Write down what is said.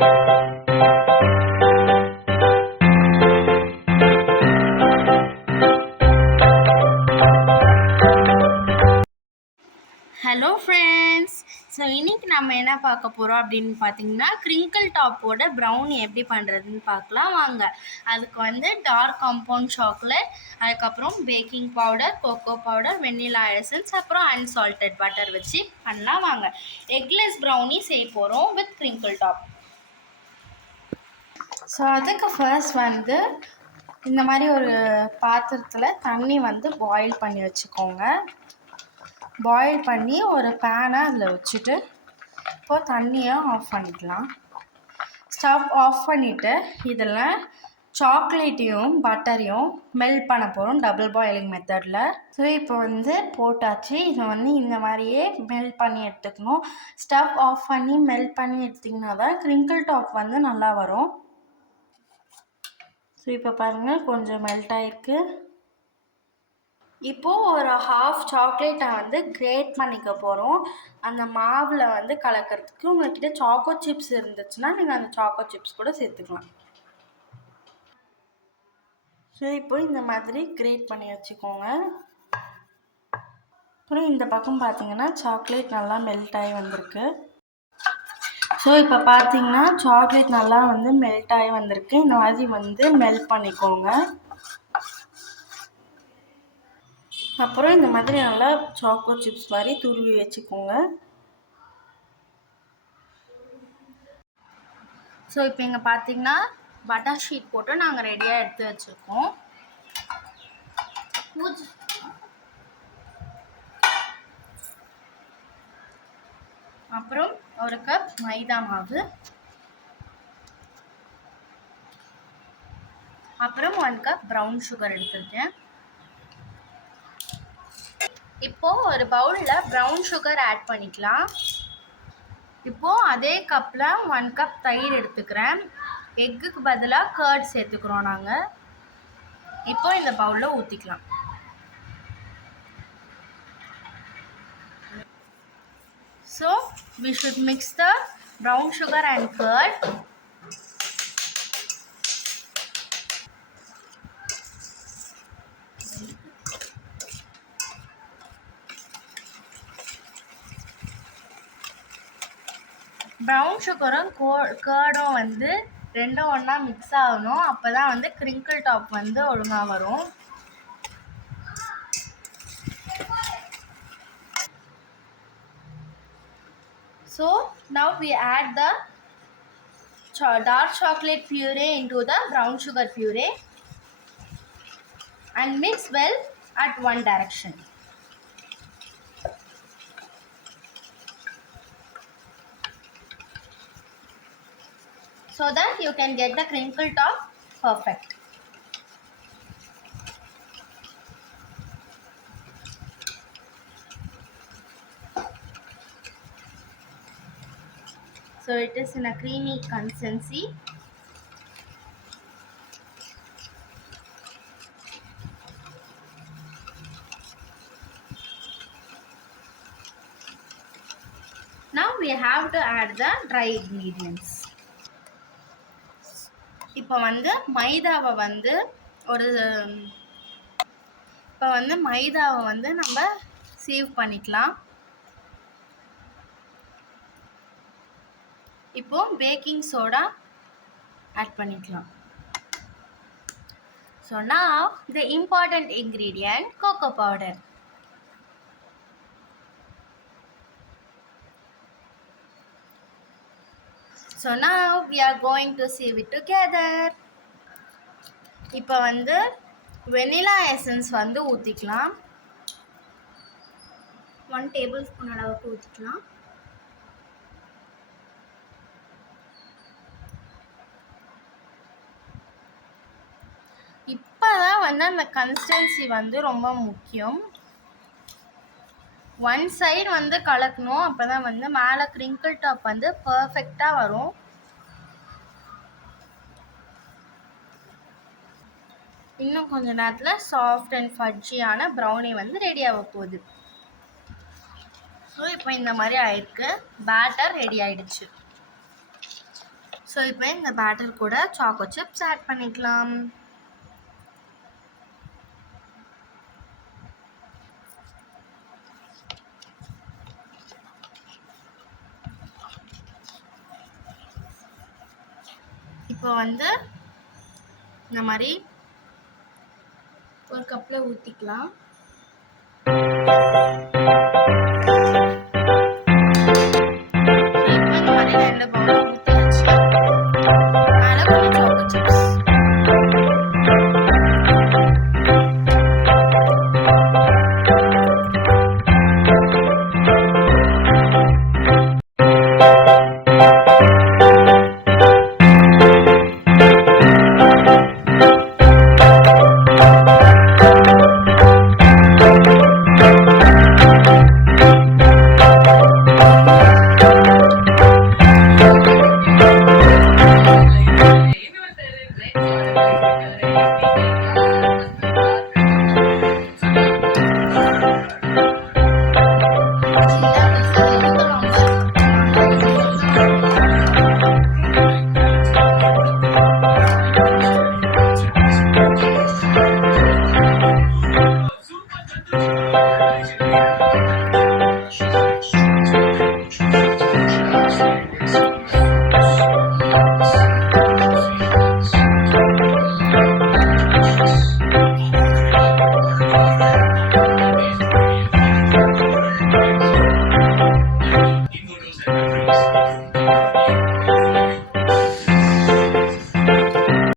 Hello friends, so இன்றைக்கி நம்ம என்ன பார்க்க போகிறோம் அப்படின்னு பார்த்தீங்கன்னா, கிரிங்கிள் டாப்போட ப்ரௌனி எப்படி பண்ணுறதுன்னு பார்க்கலாம் வாங்க. அதுக்கு வந்து டார்க் காம்பவுண்ட் சாக்லேட், அதுக்கப்புறம் baking powder, cocoa powder, vanilla essence, அப்புறம் அன்சால்டட் பட்டர் வச்சு பண்ணலாம் வாங்க. எக்லெஸ் ப்ரௌனி செய்ய போகிறோம் வித் கிரிங்கிள் டாப். ஸோ அதுக்கு ஃபர்ஸ்ட் வந்து இந்த மாதிரி ஒரு பாத்திரத்தில் தண்ணி வந்து பாயில் பண்ணி வச்சுக்கோங்க. பாயில் பண்ணி ஒரு பேனை அதில் வச்சுட்டு இப்போது தண்ணியை ஆஃப் பண்ணிக்கலாம். ஸ்டவ் ஆஃப் பண்ணிவிட்டு இதில் சாக்லேட்டையும் பட்டரையும் மெல்ட் பண்ண போகிறோம் டபுள் பாயிலிங் மெத்தடில். ஸோ இப்போ வந்து போட்டாச்சு. இதை வந்து இந்த மாதிரியே மெல்ட் பண்ணி எடுத்துக்கணும். ஸ்டவ் ஆஃப் பண்ணி மெல்ட் பண்ணி எடுத்திங்கன்னா தான் கிரிங்கிள் டாப் வந்து நல்லா வரும். ஸோ இப்போ பாருங்கள், கொஞ்சம் மெல்ட் ஆகிருக்கு. இப்போது ஒரு ஹாஃப் சாக்லேட்டை வந்து கிரேட் பண்ணிக்க போகிறோம். அந்த மாவில் வந்து கலக்கிறதுக்கு உங்கள்கிட்ட சாக்கோ சிப்ஸ் இருந்துச்சுன்னா நீங்கள் அந்த சாக்கோ சிப்ஸ் கூட சேர்த்துக்கலாம். ஸோ இப்போ இந்த மாதிரி கிரேட் பண்ணி வச்சுக்கோங்க. அப்புறம் இந்த பக்கம் பார்த்தீங்கன்னா சாக்லேட் நல்லா மெல்ட் ஆகி வந்திருக்கு. ஸோ இப்போ பார்த்தீங்கன்னா சாக்லேட் நல்லா வந்து மெல்ட் ஆகி வந்திருக்கு. இந்த மாதிரி வந்து மெல்ட் பண்ணிக்கோங்க. அப்புறம் இந்த மாதிரி நல்லா சாக்கோ சிப்ஸ் மாதிரி துருவி வச்சுக்கோங்க. ஸோ இப்போ இங்கே பார்த்தீங்கன்னா பட்டர் ஷீட் போட்டு நாங்கள் ரெடியாக எடுத்து வச்சுருக்கோம். அப்புறம் ஒரு கப் மைதா மாவு, அப்புறம் 1 கப் ப்ரௌன் சுகர் எடுத்துருக்கேன். இப்போது ஒரு பவுலில் ப்ரௌன் சுகர் ஆட் பண்ணிக்கலாம். இப்போது அதே கப்பில் 1 கப் தயிர் எடுத்துக்கிறேன். எக்குக்கு பதிலாக கர்ட் சேர்த்துக்கிறோம் நாங்கள். இப்போ இந்த பவுலில் ஊற்றிக்கலாம். So we should mix the brown sugar and curd. Brown சுகரும் கர்டும் வந்து ரெண்டும் ஒன்றா மிக்ஸ் ஆகணும். அப்போ தான் வந்து கிரிங்கிள் டாப் வந்து ஒழுங்காக வரும். So now we add the dark chocolate puree into the brown sugar puree and mix well at one direction. So that you can get the crinkle top perfect. So it is in a creamy consistency. Now we have to add the dry ingredients. இப்போ வந்து மைதாவை வந்து நம்ம சீவ் பண்ணிக்கலாம். இப்போ baking soda add பண்ணிக்கலாம். So now the important ingredient, cocoa powder. So now we are going to sieve it together. இப்போ வந்து வெனிலா எசன்ஸ் வந்து ஊற்றிக்கலாம். 1 டேபிள் ஸ்பூன் அளவுக்கு ஊற்றிக்கலாம். இப்போ தான் வந்து அந்த கன்சிஸ்டன்சி வந்து ரொம்ப முக்கியம். ஒன் சைடு வந்து கலக்கணும். அப்போ தான் வந்து மேலே கிரிங்கிள் டாப் வந்து பர்ஃபெக்டாக வரும். இன்னும் கொஞ்ச நேரத்தில் சாஃப்ட் அண்ட் ஃபட்ஜியான ப்ரௌனி வந்து ரெடி ஆக போகுது. ஸோ இப்போ இந்த மாதிரி ஆயிருக்கு. பேட்டர் ரெடி ஆகிடுச்சு. ஸோ இப்போ இந்த பேட்டர் கூட சாக்கோ சிப்ஸ் ஆட் பண்ணிக்கலாம். இப்போ வந்து இந்த மாதிரி ஒரு கப்பில் ஊற்றிக்கலாம்.